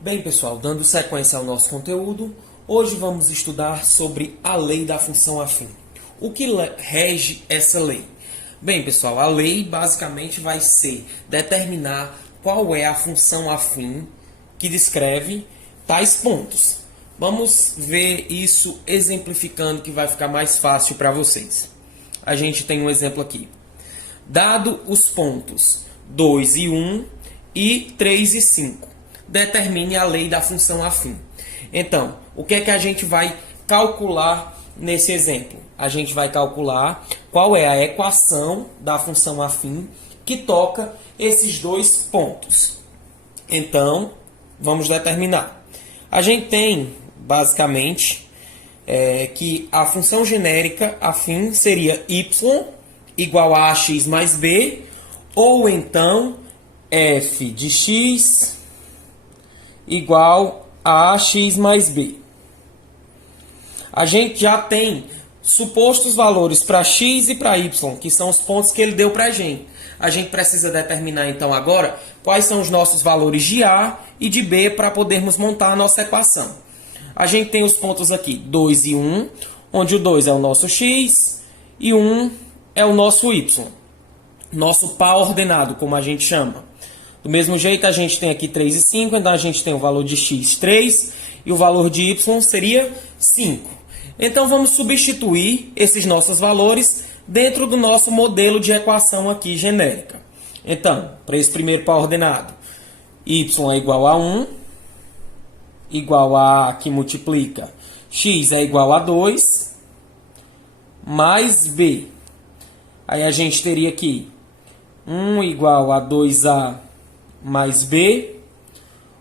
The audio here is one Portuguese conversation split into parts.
Bem, pessoal, dando sequência ao nosso conteúdo, hoje vamos estudar sobre a lei da função afim. O que rege essa lei? Bem, pessoal, a lei basicamente vai ser determinar qual é a função afim que descreve tais pontos. Vamos ver isso exemplificando que vai ficar mais fácil para vocês. A gente tem um exemplo aqui. Dado os pontos 2 e 1 e 3 e 5, determine a lei da função afim. Então, o que é que a gente vai calcular nesse exemplo? A gente vai calcular qual é a equação da função afim que toca esses dois pontos. Então, vamos determinar. A gente tem, basicamente, que a função genérica afim seria y igual a ax mais b, ou então f de x igual a ax mais b. A gente já tem supostos valores para x e para y, que são os pontos que ele deu para a gente. A gente precisa determinar, então, agora, quais são os nossos valores de a e de b para podermos montar a nossa equação. A gente tem os pontos aqui, 2 e 1, onde o 2 é o nosso x e 1 é o nosso y. Nosso par ordenado, como a gente chama. Do mesmo jeito, a gente tem aqui 3 e 5, então a gente tem o valor de x 3 e o valor de y seria 5. Então, vamos substituir esses nossos valores dentro do nosso modelo de equação aqui genérica. Então, para esse primeiro par ordenado, y é igual a 1, igual a que multiplica x é igual a 2, mais b. Aí a gente teria aqui 1 igual a 2a mais b,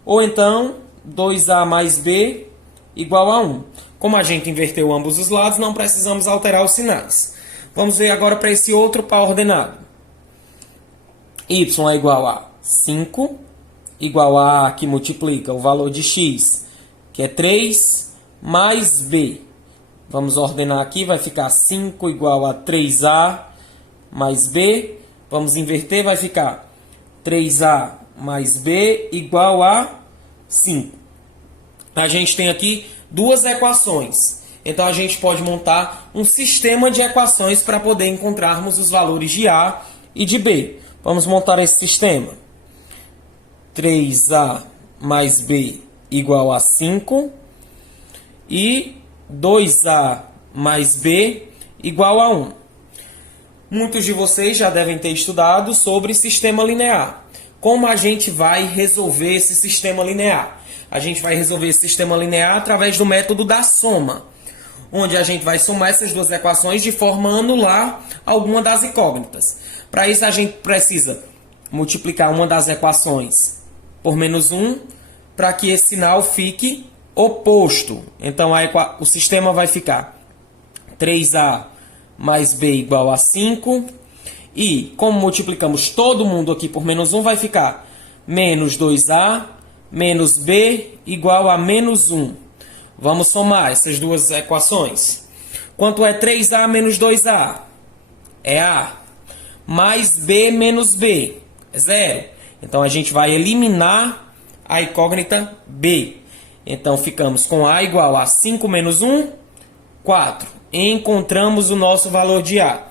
ou então 2a mais b igual a 1. Como a gente inverteu ambos os lados, não precisamos alterar os sinais. Vamos ver agora para esse outro par ordenado. Y é igual a 5, igual a que multiplica o valor de x, que é 3, mais b. Vamos ordenar aqui, vai ficar 5 igual a 3a mais b. Vamos inverter, vai ficar 3a mais b igual a 5. A gente tem aqui duas equações. Então, a gente pode montar um sistema de equações para poder encontrarmos os valores de a e de b. Vamos montar esse sistema. 3a mais b igual a 5 e 2a mais b igual a 1. Muitos de vocês já devem ter estudado sobre sistema linear. Como a gente vai resolver esse sistema linear? A gente vai resolver esse sistema linear através do método da soma, onde a gente vai somar essas duas equações de forma a anular alguma das incógnitas. Para isso, a gente precisa multiplicar uma das equações por menos 1, para que esse sinal fique oposto. Então, o sistema vai ficar 3a mais b igual a 5. E, como multiplicamos todo mundo aqui por menos 1, vai ficar menos 2a menos b igual a menos 1. Vamos somar essas duas equações. Quanto é 3a menos 2a? É a. Mais b menos b. É 0. Então, a gente vai eliminar a incógnita b. Então, ficamos com a igual a 5 menos 1, 4. Encontramos o nosso valor de a.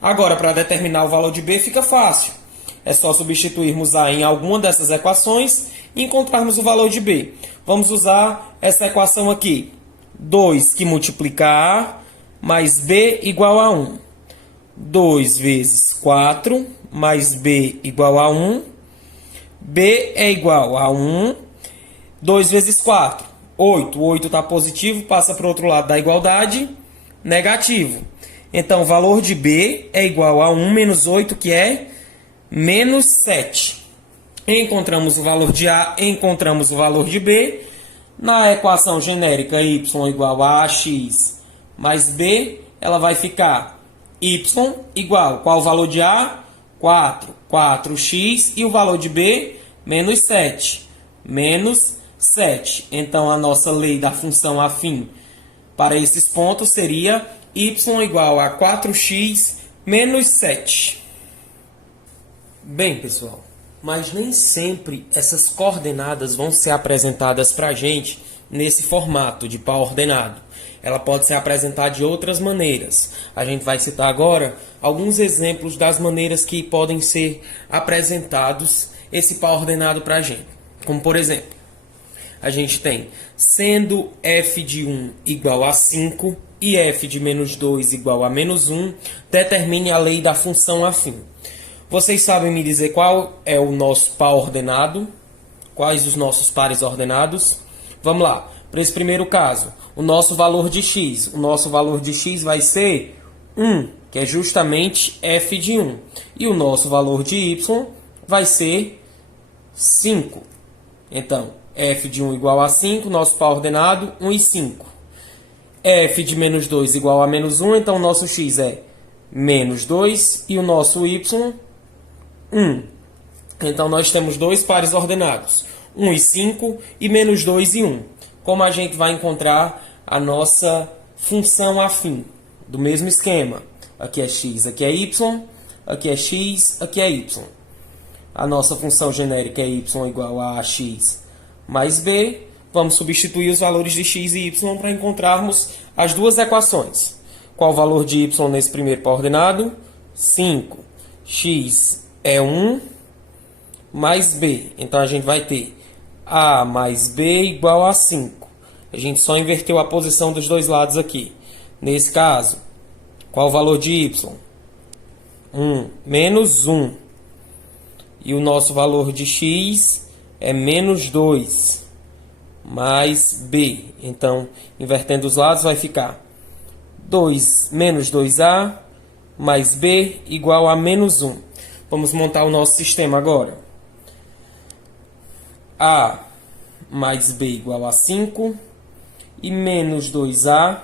Agora, para determinar o valor de b, fica fácil. É só substituirmos a em alguma dessas equações e encontrarmos o valor de b. Vamos usar essa equação aqui. 2 que multiplica a mais b igual a 1. 2 vezes 4 mais b igual a 1. b é igual a 1. 2 vezes 4, 8. 8 está positivo, passa para o outro lado da igualdade, negativo. Então, o valor de b é igual a 1 menos 8, que é menos 7. Encontramos o valor de a, encontramos o valor de b. Na equação genérica y igual a ax mais b, ela vai ficar y igual, qual o valor de a? 4. 4x e o valor de b? Menos 7. Menos 7. Então, a nossa lei da função afim para esses pontos seria y igual a 4x menos 7. Bem, pessoal, Mas nem sempre essas coordenadas vão ser apresentadas para a gente nesse formato de par ordenado. Ela pode ser apresentada de outras maneiras. A gente vai citar agora alguns exemplos das maneiras que podem ser apresentados esse par ordenado para a gente. Como por exemplo, a gente tem sendo f de 1 igual a 5 e f de menos 2 igual a menos 1, determine a lei da função afim. Vocês sabem me dizer qual é o nosso par ordenado? Quais os nossos pares ordenados? Vamos lá. Para esse primeiro caso, o nosso valor de x. O nosso valor de x vai ser 1, que é justamente f de 1. E o nosso valor de y vai ser 5. Então, f de 1 igual a 5, nosso par ordenado, 1 e 5. F de menos 2 igual a menos 1, então o nosso x é menos 2 e o nosso y, 1. Então, nós temos dois pares ordenados, 1 e 5 e menos 2 e 1. Como a gente vai encontrar a nossa função afim? Do mesmo esquema. Aqui é x, aqui é y, aqui é x, aqui é y. A nossa função genérica é y igual a x mais b. Vamos substituir os valores de x e y para encontrarmos as duas equações. Qual o valor de y nesse primeiro par ordenado? 5. X é 1 mais b. Então, a gente vai ter a mais b igual a 5. A gente só inverteu a posição dos dois lados aqui. Nesse caso, qual o valor de y? 1 menos 1. E o nosso valor de x é menos 2 mais b. Então, invertendo os lados, vai ficar 2 menos 2a mais b igual a menos 1. Vamos montar o nosso sistema agora. A mais b igual a 5 e menos 2a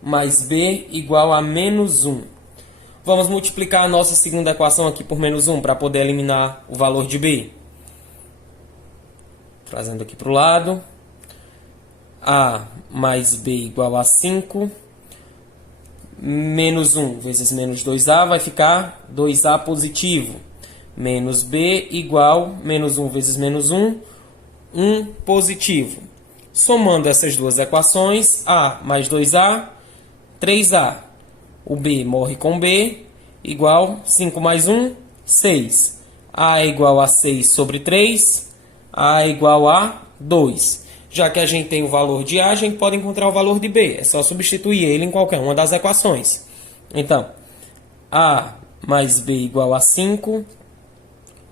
mais b igual a menos 1. Vamos multiplicar a nossa segunda equação aqui por menos 1 para poder eliminar o valor de b. Trazendo aqui para o lado. A mais b igual a 5. Menos 1 vezes menos 2a vai ficar 2a positivo. Menos b igual menos 1 vezes menos 1, 1 positivo. Somando essas duas equações, a mais 2a, 3a. O b morre com b, igual 5 mais 1, 6. A igual a 6 sobre 3, a igual a 2. Já que a gente tem o valor de a, a gente pode encontrar o valor de b. É só substituir ele em qualquer uma das equações. Então, a mais b igual a 5,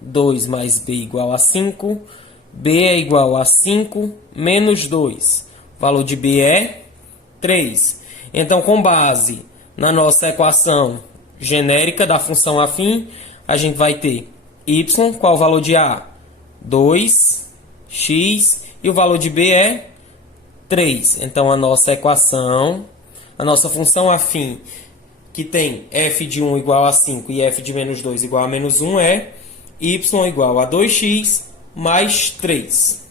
2 mais b igual a 5, b é igual a 5 menos 2. O valor de b é 3. Então, com base na nossa equação genérica da função afim, a gente vai ter y, qual o valor de a? 2, x, e o valor de b é 3. Então, a nossa equação, a nossa função afim, que tem f de 1 igual a 5 e f de menos 2 igual a menos 1, é y igual a 2x mais 3.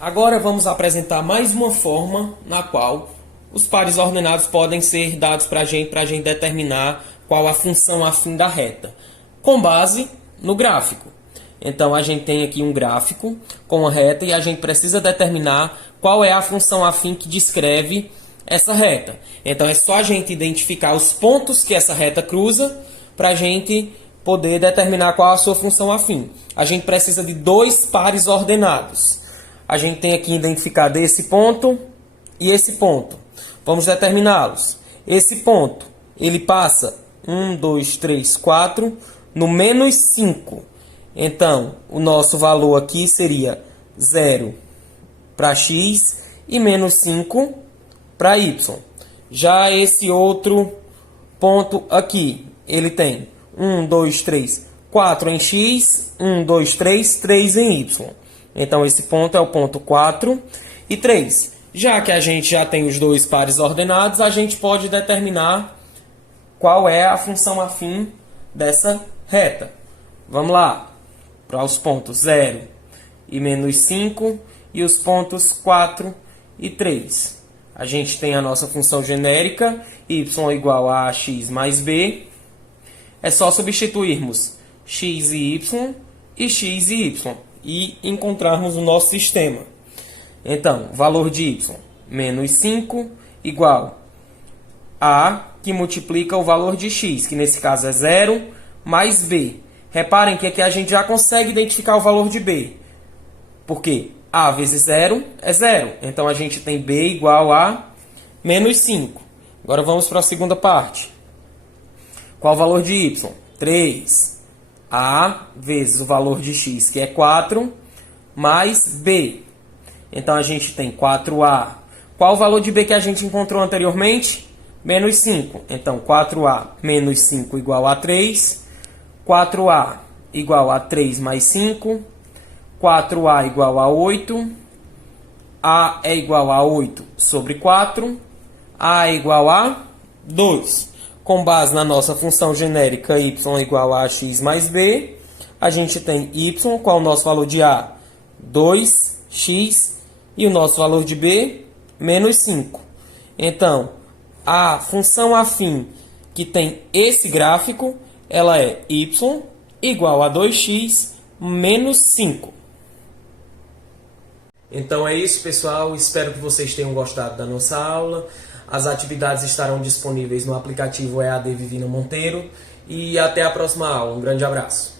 Agora vamos apresentar mais uma forma na qual os pares ordenados podem ser dados para a gente determinar qual a função afim da reta, com base no gráfico. Então, a gente tem aqui um gráfico com a reta e a gente precisa determinar qual é a função afim que descreve essa reta. Então, é só a gente identificar os pontos que essa reta cruza para a gente poder determinar qual a sua função afim. A gente precisa de dois pares ordenados. A gente tem aqui identificado esse ponto e esse ponto. Vamos determiná-los. Esse ponto, ele passa 1, 2, 3, 4 no menos 5. Então, o nosso valor aqui seria 0 para x e menos 5 para y. Já esse outro ponto aqui, ele tem 1, 2, 3, 4 em x, 1, 2, 3, 3 em y. Então, esse ponto é o ponto 4 e 3. Já que a gente já tem os dois pares ordenados, a gente pode determinar qual é a função afim dessa reta. Vamos lá. Para os pontos 0 e menos 5 e os pontos 4 e 3. A gente tem a nossa função genérica, y igual a ax mais b. é só substituirmos x e y e encontrarmos o nosso sistema. Então, valor de y, menos 5, igual a, que multiplica o valor de x, que nesse caso é 0, mais b. Reparem que aqui a gente já consegue identificar o valor de b. Porque a vezes 0 é 0. Então, a gente tem b igual a menos 5. Agora, vamos para a segunda parte. Qual o valor de y? 3. A vezes o valor de x, que é 4, mais b. Então, a gente tem 4a. Qual o valor de b que a gente encontrou anteriormente? Menos 5. Então, 4a menos 5 igual a 3. 4a igual a 3 mais 5. 4a igual a 8. A é igual a 8 sobre 4. A é igual a 2. Com base na nossa função genérica y igual a x mais b, a gente tem y, qual é o nosso valor de a? 2x, e o nosso valor de b? Menos 5. Então, a função afim que tem esse gráfico, ela é y igual a 2x menos 5. Então é isso, pessoal. Espero que vocês tenham gostado da nossa aula. As atividades estarão disponíveis no aplicativo EAD Vivino Monteiro. E até a próxima aula. Um grande abraço.